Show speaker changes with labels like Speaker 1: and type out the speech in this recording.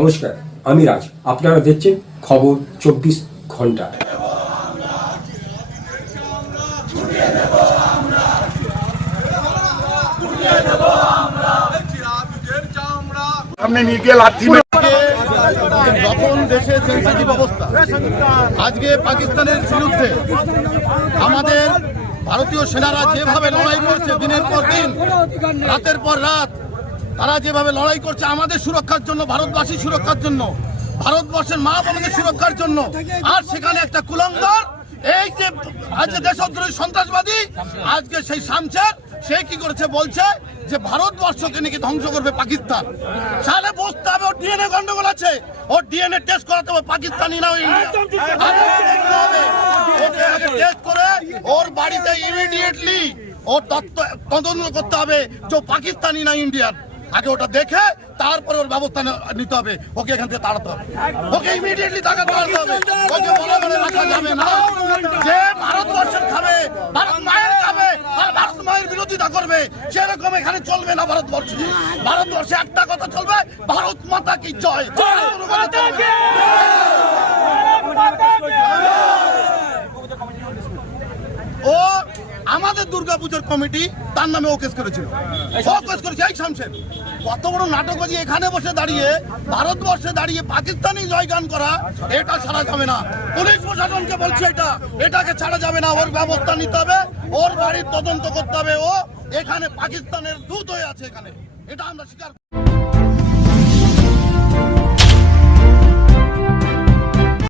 Speaker 1: নমস্কার আমি রাজ। আপনারা দেখছেন খবর চব্বিশ ঘণ্টা।
Speaker 2: সামনে নিয়ে গিয়ে লাথি
Speaker 3: যখন দেশে সেন্সিটিভ অবস্থা আজকে পাকিস্তানের বিরুদ্ধে আমাদের ভারতীয় সেনারা যেভাবে লড়াই করছে দিনের পর দিন রাতের পর রাত তারা যেভাবে লড়াই করছে আমাদের সুরক্ষার জন্য ভারতবাসীর সুরক্ষার জন্য ভারতবর্ষের মা বোনদের সুরক্ষার জন্য আর সেখানে একটা কুলঙ্গার এই যে আজকে দেশদ্রোহী সন্ত্রাসবাদী আজকে সেই শামছের সে কি করেছে বলছে যে ভারতবর্ষকে নাকি ধ্বংস করবে পাকিস্তান। সালে বসতে হবে ওর ডিএনএ গন্ডগোল আছে ওর ডিএনএ টেস্ট করাতে হবে পাকিস্তানি না। ওকে আগে টেস্ট করে ওর বাড়িতে ইমিডিয়েটলি ওর তত্ত্ব তদন্ত করতে হবে যে পাকিস্তানি না ইন্ডিয়ান। আগে ওটা দেখে তারপরে ওর ব্যবস্থা নিতে হবে। ওকে এখান থেকে তাড়াতে হবে। ওকে ইমিডিয়েটলি তাকে তাড়াতে হবে। ওকে মনে মনে রাখা যাবে না। যে খাবে, ভারত মায়ের খাবে, আর ভারত মায়ের বিরোধিতা করবে, সেরকম এখানে চলবে না ভারতবর্ষে। ভারতবর্ষে একটা কথা চলবে, ভারত মাতা কি জয় কোনো কথা চলবে না। ও আমাদের দুর্গাপুজোর কমিটি, তার নামে ও কেস করেছিল। করেছে, এই শামসেন কত বড় নাটকবাজি এখানে বসে দাঁড়িয়ে, ভারতবর্ষে দাঁড়িয়ে পাকিস্তানি জয়গান করা, এটা ছাড়া যাবে না। পুলিশ প্রশাসনকে বলছে এটা, এটাকে ছাড়া যাবে না। ওর ব্যবস্থা নিতে হবে, ওর বাড়ির তদন্ত করতে হবে ও। এখানে পাকিস্তানের দূত হয়ে আছে এখানে। এটা আমরা স্বীকার